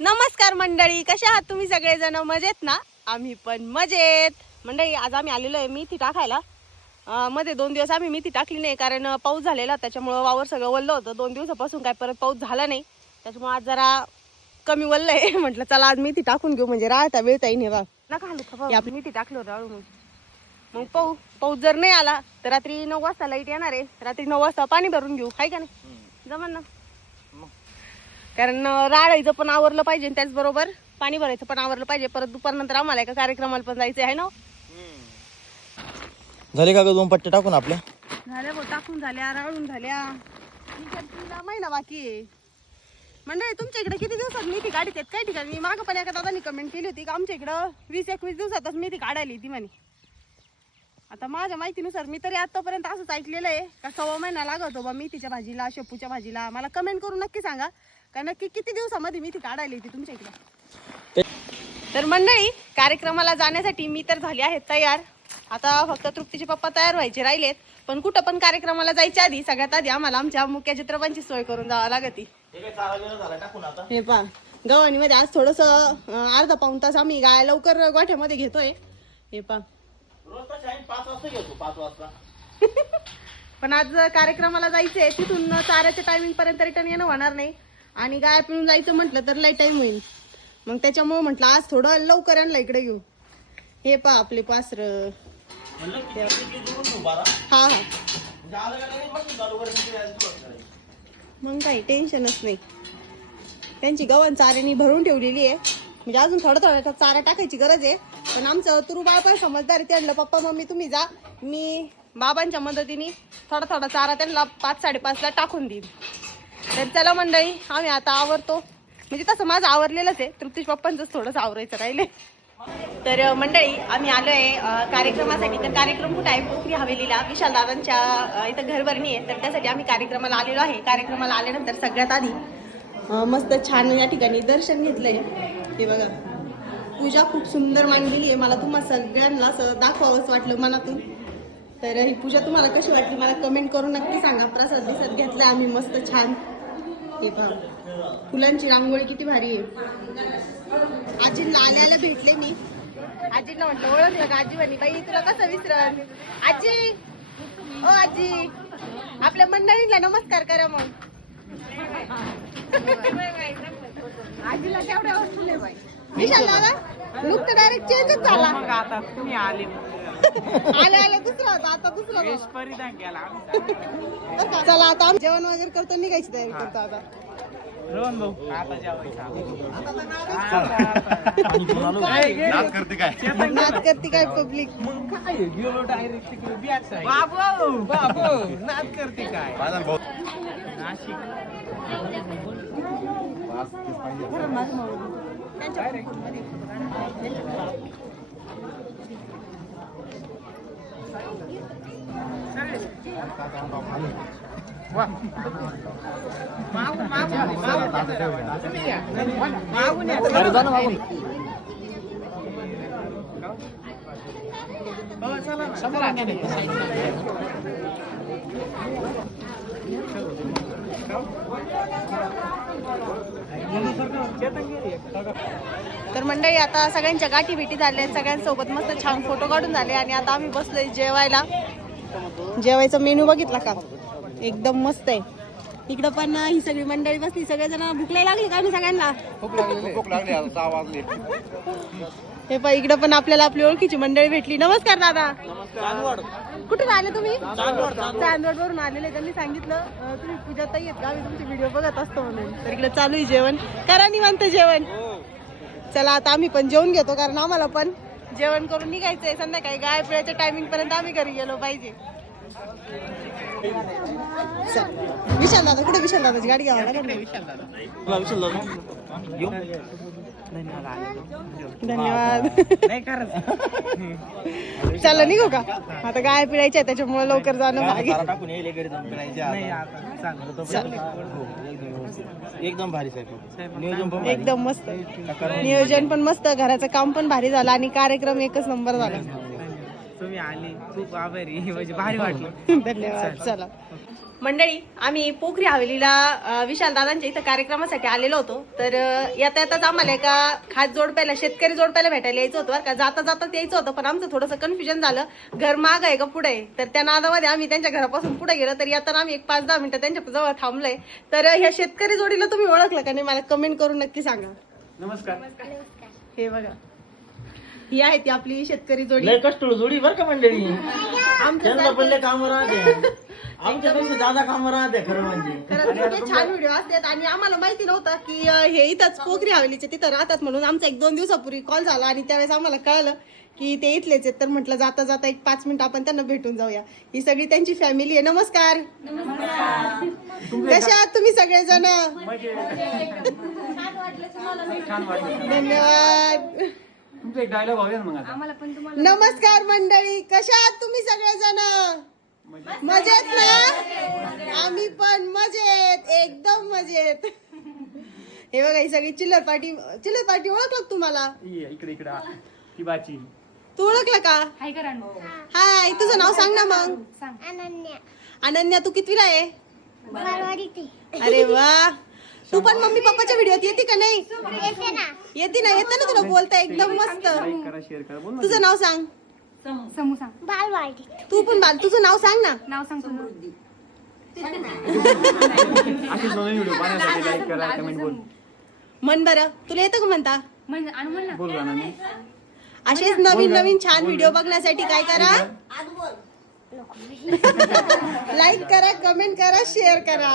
नमस्कार मंडळी कशा आहात तुम्ही सगळेजण? मजेत ना? आम्ही पण मजेत. मंडळी आज आम्ही आलेलो आहे मेथी टाकायला. अं, मध्ये दोन दिवस आम्ही मेथी टाकली नाही कारण अं, पाऊस झालेला त्याच्यामुळं वावर सगळं वल्लं होतं. दोन दिवसापासून काय परत पाऊस झाला नाही. त्याच्यामुळे आज जरा कमी वल्ल आहे म्हटलं चला आज मेथी टाकून घेऊ म्हणजे राहता वेळता येईन हे बा नका हालू टाकली होती हळू मग मग पाहू. पाऊस जर नाही आला तर रात्री नऊ वाजता लाइट येणार आहे. रात्री नऊ वाजता पाणी भरून घेऊ. हाय का नाही? जमन ना? कारण राळायचं पण आवरलं पाहिजे आणि त्याचबरोबर पाणी भरायचं पण आवरलं पाहिजे. परत दुपारनंतर आम्हाला एका कार्यक्रमाला पण जायचं आहे ना? झाले का ग दोन पट्टे टाकून आपल्या झाल्या भाऊ टाकून झाल्या राळून झाल्या. महिना बाकी आहे मंडळी तुमच्या इकडे किती दिवसात मेथी काढत आहेत? काही ठिकाणी. मागं पण एका दादानी कमेंट केली होती की आमच्या इकडं वीस एकवीस दिवसातच मेथी काढायला ती म्हणे. आता माझ्या माहितीनुसार मी तरी आतापर्यंत असंच ऐकलेलं आहे का सव्वा महिना लागतो बा मेथीच्या भाजीला शेपूच्या भाजीला. मला कमेंट करून नक्की सांगा. का नक्की किती दिवसामध्ये मेथी काढायला येते तुमच्या इकडे? तर मंडळी कार्यक्रमाला जाण्यासाठी मी तर झाली आहे तयार. आता फक्त तृप्तीचे पप्पा तयार व्हायचे राहिलेत. पण कुठं पण कार्यक्रमाला जायच्या आधी सगळ्यात आधी आम्हाला आमच्या मुख्य चित्रपांची सोय करून जावं लागती. हे पा गव्हाणी मध्ये आज थोडस अर्धा पाऊन तास आम्ही गाय लवकर गोठ्यामध्ये घेतोय. हे पा पाच वाजता घेतो पाच वाजता. पण आज कार्यक्रमाला जायचंय तिथून चाराच्या टायमिंग पर्यंत रिटर्न येणं होणार नाही. आणि गाय पिळून जायचं म्हटलं तर लय टाइम होईल. मग त्याच्यामुळे म्हटलं आज थोडं लवकर आणलं इकडे घेऊ. हे पा आपले पासर. हा हा. मग काही टेन्शनच नाही. त्यांची गव्हाण चाऱ्यानी भरून ठेवलेली आहे. म्हणजे अजून थोडं थोडं चारा टाकायची गरज आहे. पण आमचं तुरू बाळ पण समजदार. ते आणलं पप्पा मम्मी तुम्ही जा. मी बाबांच्या मदतीने थोडा थोडा चारा त्यांना पाच साडेपाचला टाकून देईन. तर चला मंडळी आम्ही आता आवरतो. म्हणजे तसं माझं आवरलेलंच आहे. तृप्तीश पप्पांचं थोडंसं आवरायचं राहिले तर मंडळी आम्ही आलो आहे कार्यक्रमासाठी. तर कार्यक्रम कुठं आहे? पोखरी हवेलीला. विशाल दादांच्या इथं घरभरणी आहे. तर त्यासाठी आम्ही कार्यक्रमाला आलेलो आहे. कार्यक्रमाला आल्यानंतर सगळ्यात आधी मस्त छान या ठिकाणी दर्शन घेतलंय. हे बघा. पूजा खूप सुंदर मांडलेली आहे. मला तुम्हाला सगळ्यांना असं दाखवावंच वाटलं मनातून. तर ही पूजा तुम्हाला कशी वाटली? मला कमेंट करून नक्की सांगा. प्रसाद दिसत घेतलाय आम्ही मस्त छान. हे पहा. फुलांची रांगोळी किती भारी आहे. आजींना आल्याला भेटले मी. आजींना म्हटलं ओळखलं का आजी म्हणे बाई तुला कसं विसरल आजी! ओ आजी! आपल्या मंडळीला नमस्कार करा मग. आजीला केवढ्या वस्तू नाही बाई. विशाल दादा लुक तर डायरेक्ट चेंजच झाला. मग आता तुम्ही आले. आले आले दुसरा होता आता दुसरा वेश होता. परिधान केला बरं का? चला आता आम्ही जेवण वगैरे करतो निघायची तयारी करतो आता. रोहन भाऊ. आता जेवायचं. नाच करते काय? नाच करते काय पब्लिक मग काय गेलो डायरेक्ट तिकडे बॅक साईड बाबू! बाबू नाच करते काय? माझा भाऊ. नाशिक. वा मागून मागून मागून तुम्ही या. मागून या. हो, चला ना. तर मंडळी आता सगळ्यांच्या गाठी भेटी झाल्या सगळ्यांसोबत मस्त छान फोटो काढून झाले आणि आता आम्ही बसलोय जेवायला. जेवायचा मेनू बघितला का? एकदम मस्त आहे. इकडं पण ही सगळी मंडळी बसली. सगळेजण भूक नाही लागली का सगळ्यांना? हे पण इकडं पण आपल्याला आपली ओळखीची मंडळी भेटली. नमस्कार दादा. कुठून आले तुम्ही? चांदवड वरून आलेले. त्यांनी सांगितलं अं, तुम्ही पूजा ताई आहेत. का मी तुमचे व्हिडिओ बघत असतो म्हणून. तर इकडे चालू आहे जेवण. करा निवांत जेवण. चला आता आम्ही पण जेवून घेतो कारण आम्हाला पण जेवण करून निघायचंय. संध्याकाळी गाय पिळायच्या टायमिंग पर्यंत आम्ही घरी गेलो पाहिजे. चल. विशाल दादा कुठे विशाल दादाची गाडी घ्यावा लागेल? ना. धन्यवाद. नाही करत चला निघू का? आता गाय पिळायच्या त्याच्यामुळे लवकर जाणं भागी टाकून येईल घरी जाऊन फिरायचे नाही आता. आता चांगलं हो, एकदम भारी साहेब. नियोजन पण भारी. एकदम मस्त. नियोजन पण मस्त घराचं काम पण भारी झालं आणि कार्यक्रम एकच नंबर झाला. तुम्ही आले. खूप आभारी. म्हणजे भारी वाटलं. धन्यवाद. चला. मंडळी आम्ही पोखरी हवेलीला विशाल दादांच्या इथं कार्यक्रमासाठी आलेलो होतो. तर येता येताच आम्हाला एका खास जोडप्याला शेतकरी जोडप्याला भेटायला यायचं होतं बरं का. जाता जाताच यायचं होतं पण आमचं थोडंसं कन्फ्युजन झालं. घर माग आहे का पुढे आहे? तर त्या नादामध्ये आम्ही त्यांच्या घरापासून पुढे गेलो. तर येताना आम्ही एक पाच दहा मिनिटं त्यांच्या जवळ थांबलोय. तर ह्या शेतकरी जोडीला तुम्ही ओळखलं का नाही? मला कमेंट करून नक्की सांगा. नमस्कार. हे बघा. ही आहे ती आपली शेतकरी जोडी. लय कष्ट जोडी बर का मंडळी? आमच्या त्यांना पण लय कामं राहते. आमच्यापेक्षा दादा कामं राहते खरं म्हणजे. खरंच छान व्हिडिओ असतात. आणि आम्हाला माहिती नव्हतं की अं, हे इथंच पोखरी हवेलीचे तिथं राहतात म्हणून आमचा एक दोन दिवसापूर्वी कॉल झाला आणि त्यावेळेस आम्हाला कळलं की ते इथलेच आहेत. तर म्हटलं जाता जाता एक पाच मिनिट आपण त्यांना भेटून जाऊया. ही सगळी त्यांची फॅमिली आहे. नमस्कार. कशा आहात तुम्ही सगळेजण? धन्यवाद. तुमचा एक डायलॉग हवे ना मग आता. नमस्कार मंडळी कशा आहात तुम्ही सगळेजण? मजेत. ना? आम्ही पण मजेत एकदम मजेत. हे बघा ही सगळी चिल्लर पार्टी चिल्लर पार्टी ओळखलं का तुम्हाला? ये, इकडे इकडे आ. ही बाची. तू ओळखलं का? हाय तुझं नाव सांग ना मग. अनन्या. अनन्या तू कितवीला आहे? बालवाडी ते अरे वा. तू पण मम्मी पप्पाच्या व्हिडिओत येते का नाही? येते ना. येते ना येते ना तुला बोलता एकदम मस्त. लाईक करा शेअर करा. बोल ना. तुझं नाव सांग. बालवाडी तू पण बाल. तुझं नाव सांग ना. असेच नवीन व्हिडिओ पाहण्यासाठी लाईक करा कमेंट बोल. म्हण बरं. तुला येतं का म्हणता? बोल गाणं मी. असेच नवीन नवीन छान व्हिडिओ बघण्यासाठी काय करा? लाईक करा कमेंट करा शेअर करा.